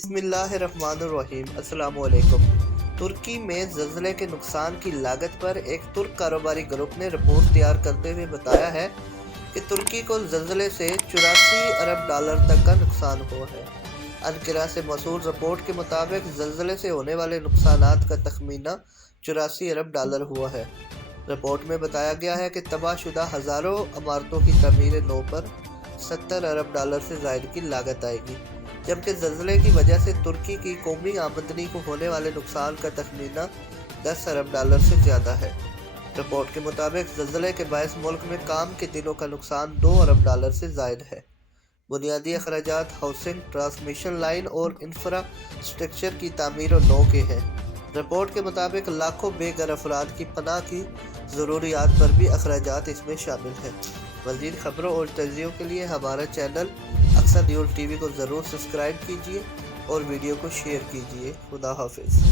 بسم اللہ الرحمن الرحیم۔ السلام علیکم۔ ترکی میں زلزلے کے نقصان کی لاگت پر ایک ترک کاروباری گروپ نے رپورٹ تیار کرتے ہوئے بتایا ہے کہ ترکی کو زلزلے سے 84 ارب ڈالر تک کا نقصان ہوا ہے۔ انقرہ سے موصول رپورٹ کے مطابق زلزلے سے ہونے والے نقصانات کا تخمینہ 84 ارب ڈالر ہوا ہے۔ رپورٹ میں بتایا گیا ہے کہ تباہ شدہ ہزاروں عمارتوں کی تعمیر نو پر 70 ارب ڈالر سے زائد کی لاگت آئے گی، جبکہ زلزلے کی وجہ سے ترکی کی قومی آمدنی کو ہونے والے نقصان کا تخمینہ 10 ارب ڈالر سے زیادہ ہے۔ رپورٹ کے مطابق زلزلے کے باعث ملک میں کام کے دنوں کا نقصان 2 ارب ڈالر سے زائد ہے۔ بنیادی اخراجات ہاؤسنگ، ٹرانسمیشن لائن اور انفراسٹرکچر کی تعمیر و نو کے ہیں۔ رپورٹ کے مطابق لاکھوں بے گھر افراد کی پناہ کی ضروریات پر بھی اخراجات اس میں شامل ہیں۔ مزید خبروں اور تجزیوں کے لیے ہمارا channel Aqsa news T V کو ضرور سبسکرائب کیجیے اور ویڈیو کو شیئر کیجیے۔ خدا حافظ۔